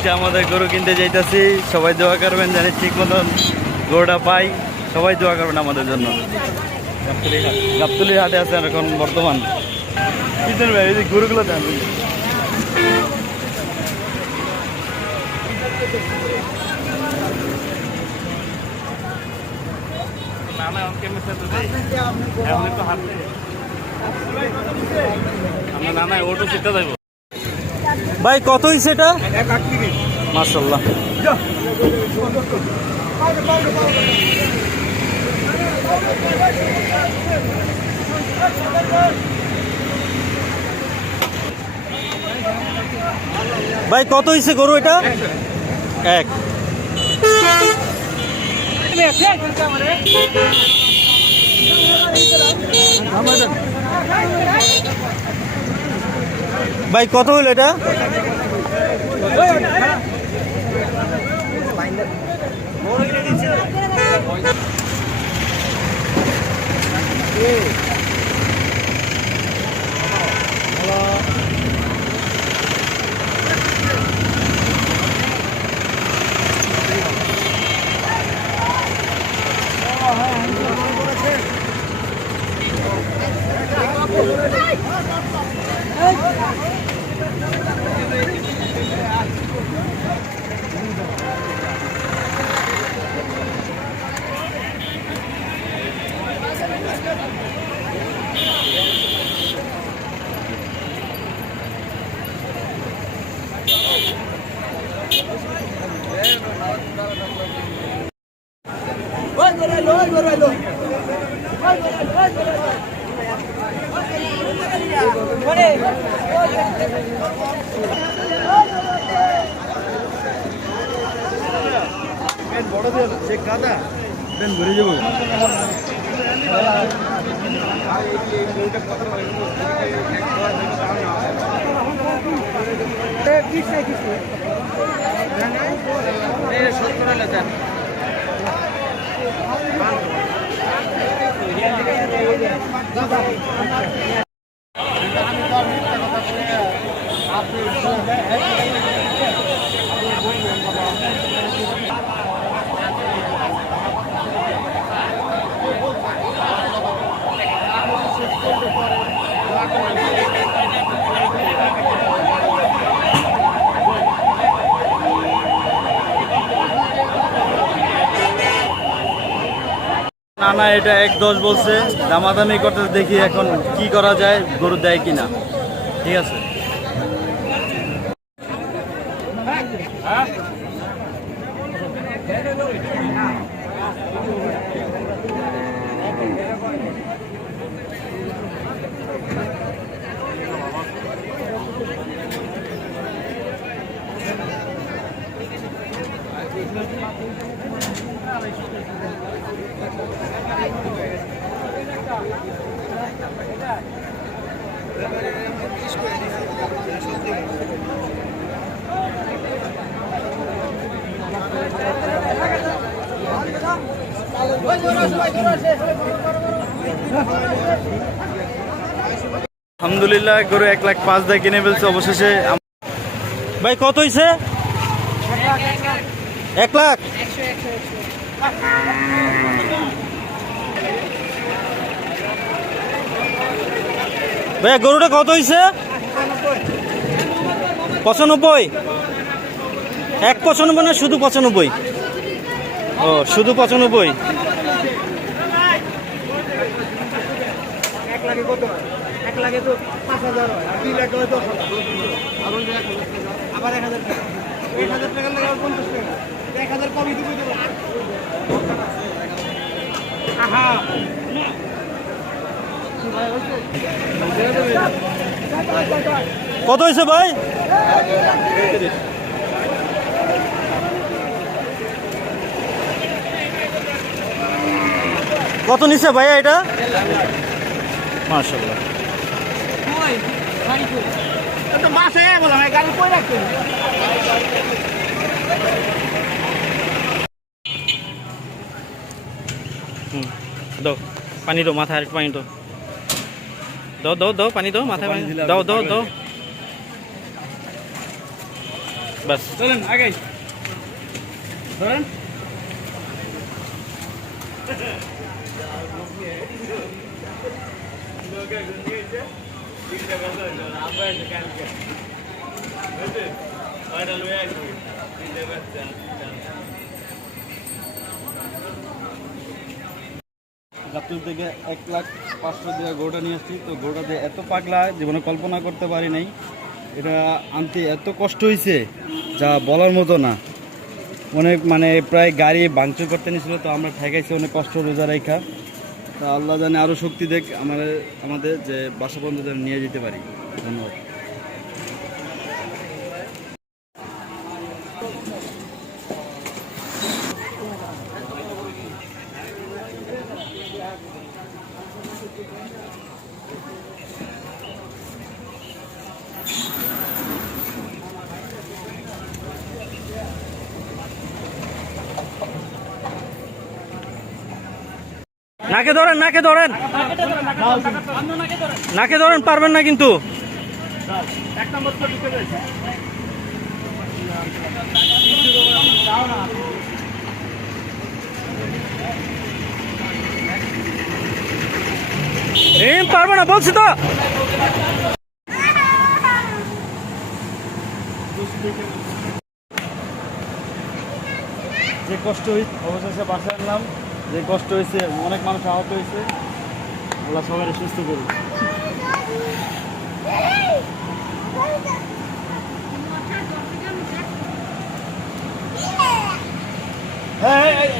আজকে আমাদের গরু কিনতে যাইতেছি, সবাই দোয়া করবেন জানি ঠিক মতন গরুটা পাই। সবাই দোয়া করবেন আমাদের জন্য। গাবতলি হাটে আছেন এখন বর্তমান। কিনতেন ভাই এই যে গরুগুলো দেন। ভাই কত হয়েছে এটা? মাশাআল্লাহ। ভাই কত হয়েছে গরু এটা? এক। ভাই কত হলো এটা? ঘুরে যাবো। না না, এটা 1.10 বলছে, দামাদামি করতে দেখি এখন কি করা যায়, গরু দেয় কিনা। ঠিক আছে। আলহামদুলিল্লাহ গরু 1,05,000 দিয়ে কিনে ফেলছে অবশেষে। ভাই কত হয়েছে? 1 লাখ। ভাইয়া গরুটা কত হয়েছে? 95। 1,95 না শুধু 95? ও শুধু 95। আবার 1,000 টাকা, 1,000 টাকা লাগে 50 টাকা, 1,000 কমই দিব। কত হয়েছে ভাই? কত নিচ্ছে ভাইয়া এটা? মাশাআল্লাহ। দাও পানি, দাও মাথায় একটু পানি, দাও দাও দাও দাও পানি, দাও মাথায় পানি, দাও দাও দাও। বাস চলেন আগে ধরেন। গাবতলী থেকে 1,05,000 দিয়ে গরুটা নিয়ে আসছি। তো গরুটা যে এত পাগলা জীবনে কল্পনা করতে পারি নাই। এটা আনতে এত কষ্ট হয়েছে যা বলার মতো না। অনেক মানে প্রায় গাড়ি ভাঙচুর করতে নিয়েছিল, তো আমরা ঠেকাইছি অনেক কষ্ট রোজা রেখা। তা আল্লাহ জানে আরও শক্তি দেখ আমাদের যে বাসা পর্যন্ত যেন নিয়ে যেতে পারি। ধন্যবাদ। নাকে ধরেন, নাকে ধরেন, নাকে ধরেন, পারবেন না কিন্তু। এক নম্বর তো ঢুকে রয়েছে। পারবো না বলছি তো। যে কষ্ট হয়েছে অবশেষে বাসায় আনলাম। যে কষ্ট হয়েছে, অনেক মানুষ আহত হয়েছে। আল্লাহ সবাই সুস্থ করুন। হ্যাঁ।